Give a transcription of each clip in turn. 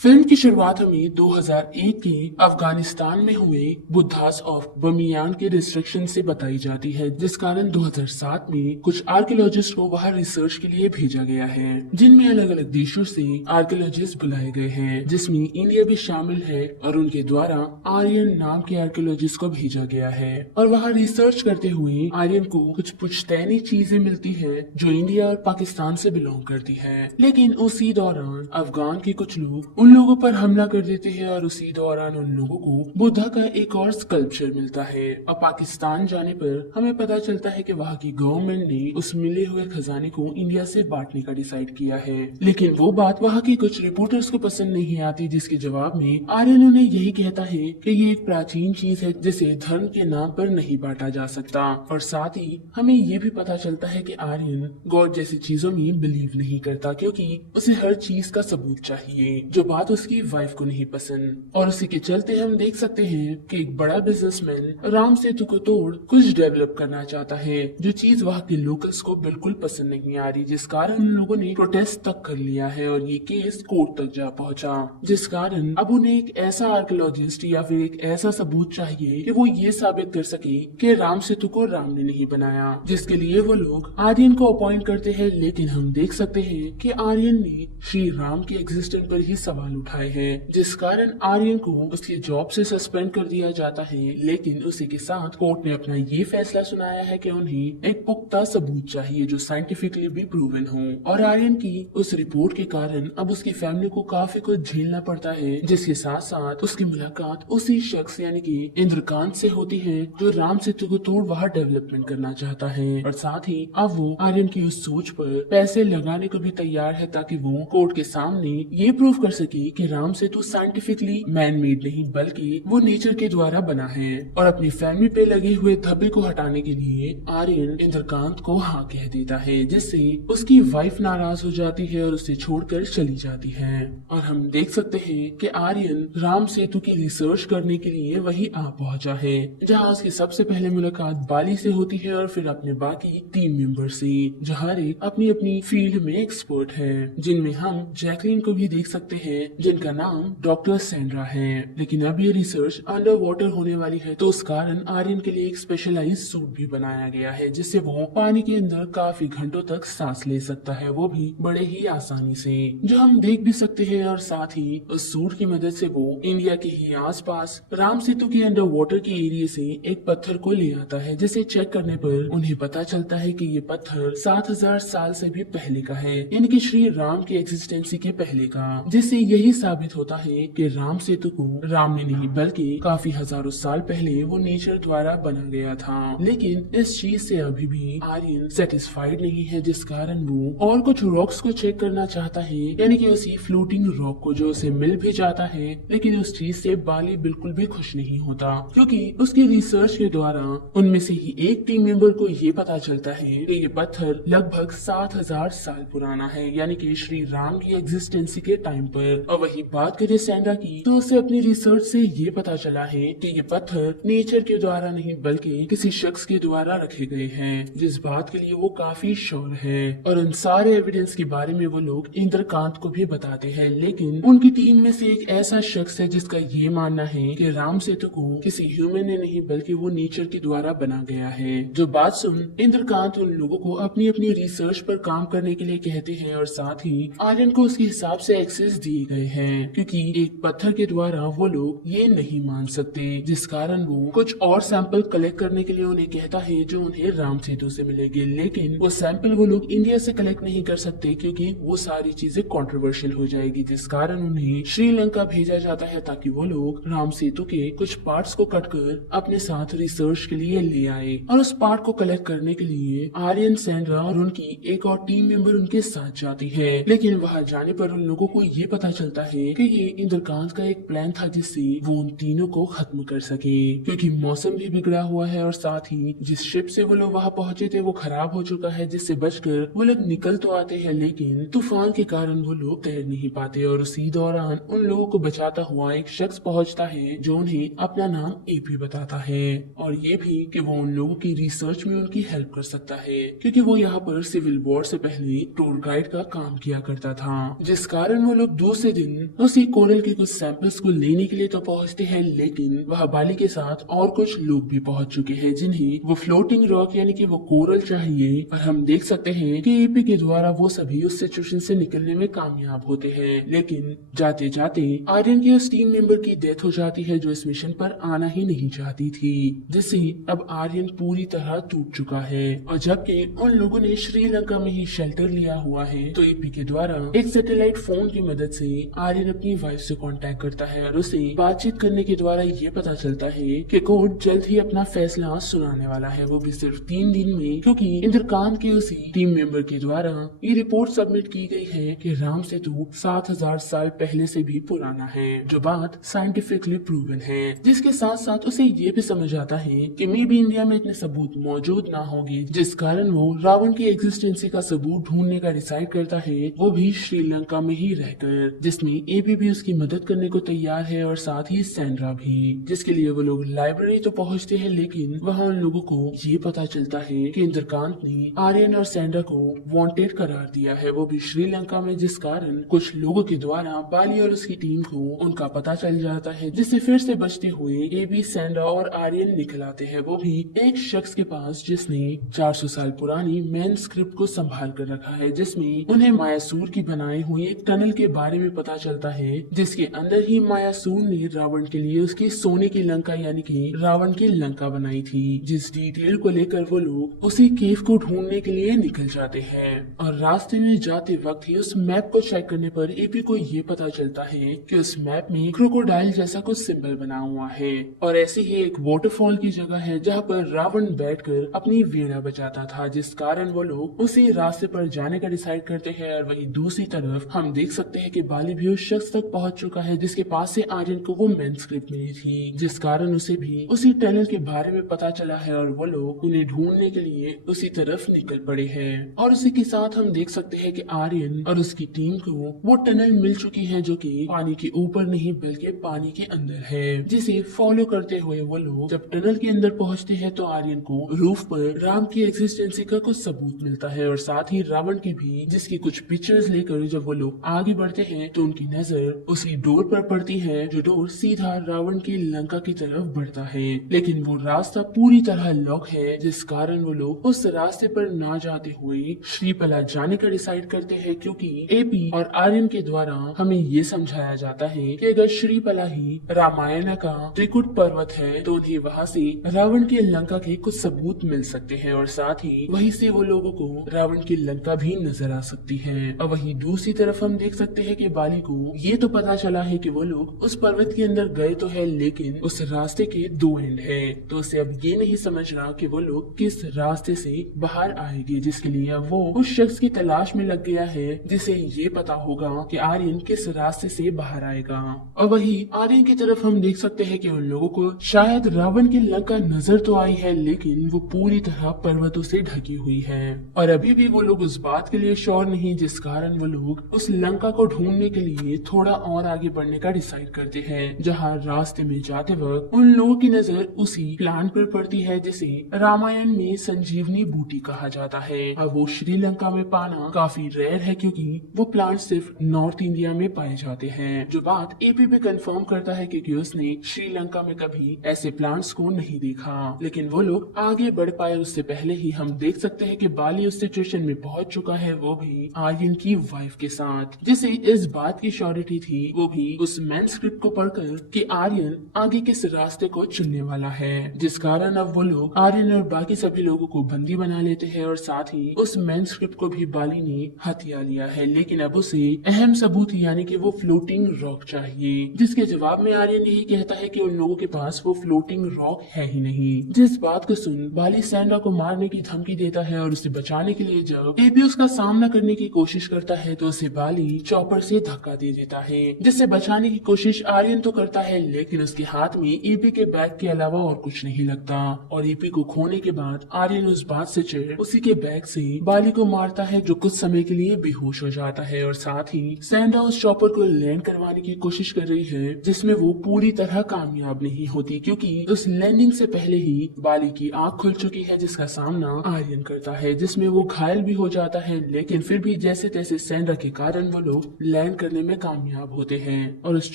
Film की शुरुआत हमें 2001 के अफगानिस्तान में हुए बुद्धास ऑफ बमियान के डिस्ट्रक्शन से बताई जाती है, जिस कारण 2007 में कुछ आर्कियोलॉजिस्ट को वहां रिसर्च के लिए भेजा गया है, जिनमें अलग अलग देशों से आर्कियोलॉजिस्ट बुलाए गए हैं, जिसमें इंडिया भी शामिल है और उनके द्वारा आर्यन नाम के आर्कियोलॉजिस्ट को भेजा गया है। और वहाँ रिसर्च करते हुए आर्यन को कुछ पुश्तैनी चीजें मिलती है जो इंडिया और पाकिस्तान से बिलोंग करती है, लेकिन उसी दौरान अफगान के कुछ लोग उन लोगों पर हमला कर देते हैं और उसी दौरान उन लोगों को बुद्धा का एक और स्कल्पचर मिलता है। और पाकिस्तान जाने पर हमें पता चलता है कि वहाँ की गवर्नमेंट ने उस मिले हुए खजाने को इंडिया से बांटने का डिसाइड किया है, लेकिन वो बात वहाँ के कुछ रिपोर्टर्स को पसंद नहीं आती, जिसके जवाब में आर्यन उन्हें यही कहता है कि ये एक प्राचीन चीज है जिसे धर्म के नाम पर नहीं बांटा जा सकता। और साथ ही हमें ये भी पता चलता है कि आर्यन गॉड जैसी चीजों में बिलीव नहीं करता, क्योंकि उसे हर चीज का सबूत चाहिए, जो बात उसकी वाइफ को नहीं पसंद। और उसी के चलते हम देख सकते हैं कि एक बड़ा बिजनेसमैन राम सेतु को तोड़ कुछ डेवलप करना चाहता है, जो चीज वहाँ के लोकल्स को बिल्कुल पसंद नहीं आ रही, जिस कारण उन लोगों ने प्रोटेस्ट तक कर लिया है और ये केस कोर्ट तक जा पहुंचा, जिस कारण अब उन्हें एक ऐसा आर्कियोलॉजिस्ट या फिर एक ऐसा सबूत चाहिए कि वो ये साबित कर सके कि राम सेतु को राम ने नहीं बनाया, जिसके लिए वो लोग आर्यन को अपॉइंट करते हैं। लेकिन हम देख सकते हैं कि आर्यन ने श्री राम के एग्जिस्टेंस पर ही सवाल उठाए हैं, जिस कारण आर्यन को उसकी जॉब से सस्पेंड कर दिया जाता है। लेकिन उसी के साथ कोर्ट ने अपना ये फैसला सुनाया है कि उन्हें एक पुख्ता सबूत चाहिए जो साइंटिफिकली भी प्रूवन हो। और आर्यन की उस रिपोर्ट के कारण अब उसकी फैमिली को काफी कुछ झेलना पड़ता है, जिसके साथ साथ उसकी मुलाकात उसी शख्स यानी कि इंद्रकांत से होती है जो राम सेतु को तोड़ वहाँ डेवलपमेंट करना चाहता है। और साथ ही अब वो आर्यन की उस सोच पर पैसे लगाने को भी तैयार है, ताकि वो कोर्ट के सामने ये प्रूव कर सके कि Ram Setu scientifically man made नहीं बल्कि वो नेचर के द्वारा बना है। और अपनी फैमिली पे लगे हुए धब्बे को हटाने के लिए आर्यन इंद्रकांत को हाँ कह देता है, जिससे उसकी वाइफ नाराज हो जाती है और उसे छोड़कर चली जाती है। और हम देख सकते हैं कि आर्यन राम सेतु की रिसर्च करने के लिए वही आ पहुंचा है, जहां उसकी सबसे पहले मुलाकात बाली से होती है और फिर अपने बाकी टीम मेंबर से, जो हर एक अपनी अपनी फील्ड में एक्सपर्ट है, जिनमें हम जैकलिन को भी देख सकते हैं जिनका नाम डॉक्टर सैंड्रा है। लेकिन अब ये रिसर्च अंडर वाटर होने वाली है, तो उस कारण आर्यन के लिए एक स्पेशलाइज सूट भी बनाया गया है, जिससे वो पानी के अंदर काफी घंटों तक सांस ले सकता है, वो भी बड़े ही आसानी से, जो हम देख भी सकते हैं। और साथ ही उस सूट की मदद से वो इंडिया के ही आसपास राम सेतु के अंडर वाटर के एरिया से एक पत्थर को ले आता है, जिसे चेक करने पर उन्हें पता चलता है कि ये पत्थर 7000 साल से भी पहले का है, यानी कि श्री राम की एग्जिस्टेंसी के पहले का, जिससे यही साबित होता है कि राम सेतु को राम ने नहीं बल्कि काफी हजारों साल पहले वो नेचर द्वारा बना गया था। लेकिन इस चीज से अभी भी आर्यन सेटिस्फाइड नहीं है, जिस कारण वो और कुछ रॉक्स को चेक करना चाहता है, यानी कि उसी फ्लोटिंग रॉक को, जो उसे मिल भी जाता है। लेकिन उस चीज से बाली बिल्कुल भी खुश नहीं होता, क्योंकि उसकी रिसर्च के द्वारा उनमें से ही एक टीम मेंबर को ये पता चलता है कि ये पत्थर लगभग 7000 साल पुराना है, यानी कि श्री राम की एग्जिस्टेंसी के टाइम पर। और वही बात करें सैंड्रा की, तो उसे अपनी रिसर्च से ये पता चला है कि ये पत्थर नेचर के द्वारा नहीं बल्कि किसी शख्स के द्वारा रखे गए हैं, जिस बात के लिए वो काफी श्योर है। और उन सारे एविडेंस के बारे में वो लोग इंद्रकांत को भी बताते हैं, लेकिन उनकी टीम में से एक ऐसा शख्स है जिसका ये मानना है कि राम सेतु को किसी ह्यूमन ने नहीं बल्कि वो नेचर के द्वारा बना गया है। जो बात सुन इंद्रकांत उन लोगों को अपनी अपनी रिसर्च पर काम करने के लिए कहते हैं, और साथ ही आर्यन को उसके हिसाब से एक्सेस दिए गए हैं, क्योंकि एक पत्थर के द्वारा वो लोग ये नहीं मान सकते, जिस कारण वो कुछ और सैंपल कलेक्ट करने के लिए उन्हें कहता है जो उन्हें राम सेतु से मिलेंगे। लेकिन वो सैंपल वो लोग इंडिया से कलेक्ट नहीं कर सकते, क्योंकि वो सारी चीजें कंट्रोवर्शियल हो जाएगी, जिस कारण उन्हें श्रीलंका भेजा जाता है, ताकि वो लोग राम सेतु के कुछ पार्ट्स को कट कर अपने साथ रिसर्च के लिए ले आए। और उस पार्ट को कलेक्ट करने के लिए आर्यन, सैंड्रा और उनकी एक और टीम मेंबर उनके साथ जाती है। लेकिन वहां जाने पर उन लोगों को ये पता चलता है कि ये इंद्रकांत का एक प्लान था, जिससे वो उन तीनों को खत्म कर सके, क्योंकि मौसम भी बिगड़ा हुआ है और साथ ही जिस शिप से वो लोग वहां पहुंचे थे वो खराब हो चुका है, जिससे बचकर वो लोग निकल तो आते हैं, लेकिन तूफान के कारण वो लोग तैर नहीं पाते। और उसी दौरान उन लोगों को बचाता हुआ एक शख्स पहुंचता है, जो उन्हें अपना नाम एपी बताता है, और ये भी कि वो उन लोगों की रिसर्च में उनकी हेल्प कर सकता है, क्योंकि वो यहाँ पर सिविल वॉर से पहले टूर गाइड का काम किया करता था, जिस कारण वो लोग 2 दूसरे दिन उसी कोरल के कुछ सैंपल्स को लेने के लिए तो पहुंचते हैं, लेकिन वह बाली के साथ और कुछ लोग भी पहुंच चुके हैं जिन्हें वो फ्लोटिंग रॉक यानी कि वो कोरल चाहिए। और हम देख सकते हैं कि एपी के द्वारा वो सभी उस सिचुएशन से निकलने में कामयाब होते हैं, लेकिन जाते जाते आर्यन के उस टीम मेंबर की डेथ हो जाती है जो इस मिशन पर आना ही नहीं चाहती थी, जिससे अब आर्यन पूरी तरह टूट चुका है। और जबकि उन लोगों ने श्रीलंका में ही शेल्टर लिया हुआ है, तो एपी के द्वारा एक सैटेलाइट फोन की मदद से आर्यन अपनी वाइफ से कांटेक्ट करता है और उसे बातचीत करने के द्वारा ये पता चलता है कि कोर्ट जल्द ही अपना फैसला सुनाने वाला है, वो भी सिर्फ 3 दिन में, क्योंकि इंद्रकांत के उसी टीम मेंबर के द्वारा ये रिपोर्ट सबमिट की गई है कि राम सेतु 7000 साल पहले से भी पुराना है, जो बात साइंटिफिकली प्रूवन है। जिसके साथ साथ उसे ये भी समझ आता है कि मे भी इंडिया में इतने सबूत मौजूद ना होंगे, जिस कारण वो रावण की एग्जिस्टेंसी का सबूत ढूंढने का डिसाइड करता है, वो भी श्रीलंका में ही रहकर, जिसमें एपी भी उसकी मदद करने को तैयार है और साथ ही सैंड्रा भी, जिसके लिए वो लोग लाइब्रेरी तो पहुंचते हैं, लेकिन वहाँ उन लोगों को ये पता चलता है कि इंद्रकांत ने आर्यन और सैंड्रा को वांटेड करार दिया है, वो भी श्रीलंका में, जिस कारण कुछ लोगों के द्वारा बाली और उसकी टीम को उनका पता चल जाता है, जिससे फिर से बचते हुए एबी, सैंड्रा और आर्यन निकल आते हैं, वो भी एक शख्स के पास जिसने 400 साल पुरानी मैन स्क्रिप्ट को संभाल कर रखा है, जिसमें उन्हें मायासूर की बनाई हुई एक टनल के बारे में पता चलता है, जिसके अंदर ही मायासूर ने रावण के लिए उसकी सोने की लंका यानी कि रावण की लंका बनाई थी, जिस डिटेल को लेकर वो लोग उसी केव को ढूंढने के लिए निकल जाते हैं। और रास्ते में जाते वक्त ही उस मैप को चेक करने पर एपी को ये पता चलता है कि उस मैप में क्रोकोडाइल जैसा कुछ सिंबल बना हुआ है, और ऐसी ही एक वाटरफॉल की जगह है जहाँ पर रावण बैठकर अपनी वीणा बजाता था, जिस कारण वो लोग उसी रास्ते पर जाने का डिसाइड करते हैं। और वहीं दूसरी तरफ हम देख सकते हैं कि बाली भी उस शख्स तक पहुंच चुका है जिसके पास से आर्यन को वो मैनस्क्रिप्ट मिली थी, जिस कारण उसे भी उसी टनल के बारे में पता चला है और वो लोग उन्हें ढूंढने के लिए उसी तरफ निकल पड़े हैं। और उसी के साथ हम देख सकते हैं कि आर्यन और उसकी टीम को वो टनल मिल चुकी है जो कि पानी के ऊपर नहीं बल्कि पानी के अंदर है, जिसे फॉलो करते हुए वो लोग जब टनल के अंदर पहुंचते हैं तो आर्यन को रूफ पर राम की एग्जिस्टेंसी का कुछ सबूत मिलता है और साथ ही रावण की भी, जिसकी कुछ पिक्चर्स लेकर जब वो लोग आगे बढ़ते हैं तो उनकी नजर उसी डोर पर पड़ती है, जो डोर सीधा रावण की लंका की तरफ बढ़ता है, लेकिन वो रास्ता पूरी तरह लॉक है, जिस कारण वो लोग उस रास्ते पर ना जाते हुए श्रीपला जाने का डिसाइड करते हैं, क्योंकि एपी और आर्यन के द्वारा हमें ये समझाया जाता है कि अगर श्रीपला ही रामायण का त्रिकुट पर्वत है तो उन्हें वहाँ से रावण की लंका के कुछ सबूत मिल सकते हैं, और साथ ही वहीं से वो लोगों को रावण की लंका भी नजर आ सकती है। और वहीं दूसरी तरफ हम देख सकते हैं कि बाली को ये तो पता चला है कि वो लोग उस पर्वत के अंदर गए तो है, लेकिन उस रास्ते के 2 एंड है, तो उसे अब ये नहीं समझ रहा कि वो लोग किस रास्ते से बाहर आएंगे, जिसके लिए अब वो उस शख्स की तलाश में लग गया है जिसे ये पता होगा कि आर्यन किस रास्ते से बाहर आएगा। और वही आर्यन की तरफ हम देख सकते हैं कि उन लोगों को शायद रावण की लंका नजर तो आई है, लेकिन वो पूरी तरह पर्वतों से ढकी हुई है, और अभी भी वो लोग उस बात के लिए श्योर नहीं, जिस कारण वो लोग उस लंका को ढूंढने के लिए थोड़ा और आगे बढ़ने का डिसाइड करते हैं, जहाँ रास्ते में जाते वक्त उन लोगों की नजर उसी प्लांट पर पड़ती है जिसे रामायण में संजीवनी बूटी कहा जाता है। और वो श्रीलंका में पाना काफी रेयर है क्योंकि वो प्लांट सिर्फ नॉर्थ इंडिया में पाए जाते हैं, जो बात एपी भी कंफर्म करता है क्योंकि उसने श्रीलंका में कभी ऐसे प्लांट्स को नहीं देखा। लेकिन वो लोग आगे बढ़ पाए उससे पहले ही हम देख सकते हैं कि बाली उस सिचुएशन में पहुंच चुका है, वो भी आर्यन की वाइफ के साथ, जिसे इस बात की श्योरिटी थी, वो भी उस मैनस्क्रिप्ट को पढ़कर कि आर्यन आगे किस रास्ते को चुनने वाला है, जिस कारण अब वो लोग आर्यन और बाकी सभी लोगों को बंदी बना लेते हैं, और साथ ही उस मैनस्क्रिप्ट को भी बाली ने हथिया लिया है। लेकिन अब उसे अहम सबूत यानी कि वो फ्लोटिंग रॉक चाहिए, जिसके जवाब में आर्यन यही कहता है कि उन लोगों के पास वो फ्लोटिंग रॉक है ही नहीं। जिस बात को सुन बाली सैंड्रा को मारने की धमकी देता है, और उसे बचाने के लिए जब एबी उसका सामना करने की कोशिश करता है तो उसे बाली चॉपर से धक्का दे देता है, जिससे बचाने की कोशिश आर्यन तो करता है, लेकिन उसके हाथ में एपी के बैग के अलावा और कुछ नहीं लगता। और एपी को खोने के बाद आर्यन उस बात से चिढ़ उसी के बैग से बाली को मारता है, जो कुछ समय के लिए बेहोश हो जाता है। और साथ ही सैंड्रा उस चॉपर को लैंड करवाने की कोशिश कर रही है, जिसमें वो पूरी तरह कामयाब नहीं होती, क्योंकि उस लैंडिंग से पहले ही बाली की आंख खुल चुकी है, जिसका सामना आर्यन करता है, जिसमें वो घायल भी हो जाता है। लेकिन फिर भी जैसे तैसे सैंड्रा के कारण वो लोग लैंड लैंड करने में कामयाब होते हैं और उस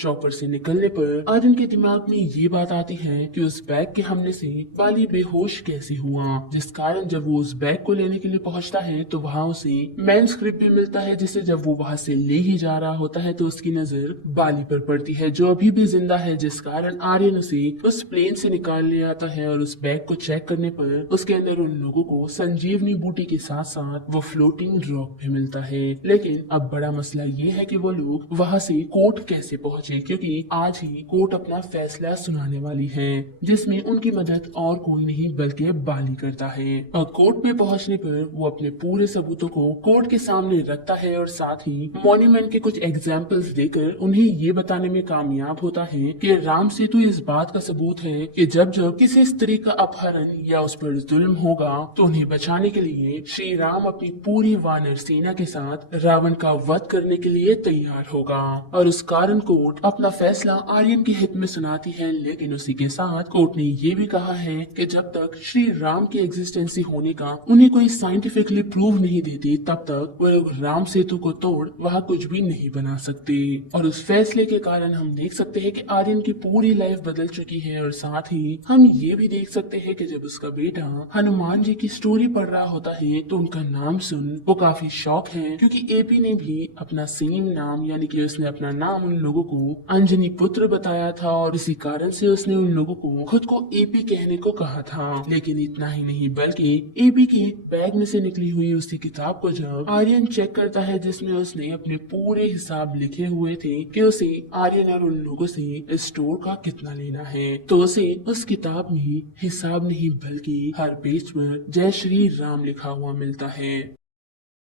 चॉपर से निकलने पर आर्यन के दिमाग में ये बात आती है कि उस बैग के हमले से बाली बेहोश कैसे हुआ, जिस कारण जब वो उस बैग को लेने के लिए पहुंचता है तो वहाँ उसे मैनस्क्रिप्ट भी मिलता है, जिसे जब वो वहाँ से ले ही जा रहा होता है तो उसकी नजर बाली पर पड़ती है जो अभी भी जिंदा है, जिस कारण आर्यन उसे उस प्लेन से निकाल ले आता है और उस बैग को चेक करने पर उसके अंदर उन लोगों को संजीवनी बूटी के साथ साथ वो फ्लोटिंग रॉक भी मिलता है। लेकिन अब बड़ा मसला ये है कि वो लोग वहाँ से कोर्ट कैसे पहुंचे, क्योंकि आज ही कोर्ट अपना फैसला सुनाने वाली है जिसमें उनकी मदद और कोई नहीं बल्कि बाली करता है। और कोर्ट में पहुंचने पर वो अपने पूरे सबूतों को कोर्ट के सामने रखता है और साथ ही मॉन्यूमेंट के कुछ एग्जाम्पल्स देकर उन्हें ये बताने में कामयाब होता है कि राम सेतु इस बात का सबूत है कि जब जब किसी स्त्री का अपहरण या उस पर जुल्म होगा तो उन्हें बचाने के लिए श्री राम अपनी पूरी वानर सेना के साथ रावण का वध करने के लिए तैयार होगा। और उस कारण कोर्ट अपना फैसला आर्यन के हित में सुनाती है, लेकिन उसी के साथ कोर्ट ने ये भी कहा है कि जब तक श्री राम की एग्जिस्टेंसी होने का उन्हें कोई साइंटिफिकली प्रूव नहीं देती तब तक वो लोग राम सेतु को तोड़ वहाँ कुछ भी नहीं बना सकते। और उस फैसले के कारण हम देख सकते हैं कि आर्यन की पूरी लाइफ बदल चुकी है और साथ ही हम ये भी देख सकते हैं कि जब उसका बेटा हनुमान जी की स्टोरी पढ़ रहा होता है तो उनका नाम सुन वो काफी शॉक है, क्योंकि एपी ने भी अपना सेम नाम यानी कि उसने अपना नाम उन लोगों को अंजनी पुत्र बताया था और इसी कारण से उसने उन लोगों को खुद को एपी कहने को कहा था। लेकिन इतना ही नहीं बल्कि एपी के बैग में से निकली हुई उसी किताब को जब आर्यन चेक करता है जिसमें उसने अपने पूरे हिसाब लिखे हुए थे कि उसे आर्यन और उन लोगों से इस स्टोर का कितना लेना है, तो उसे उस किताब में हिसाब नहीं बल्कि हर पेज पर जय श्री राम लिखा हुआ मिलता है।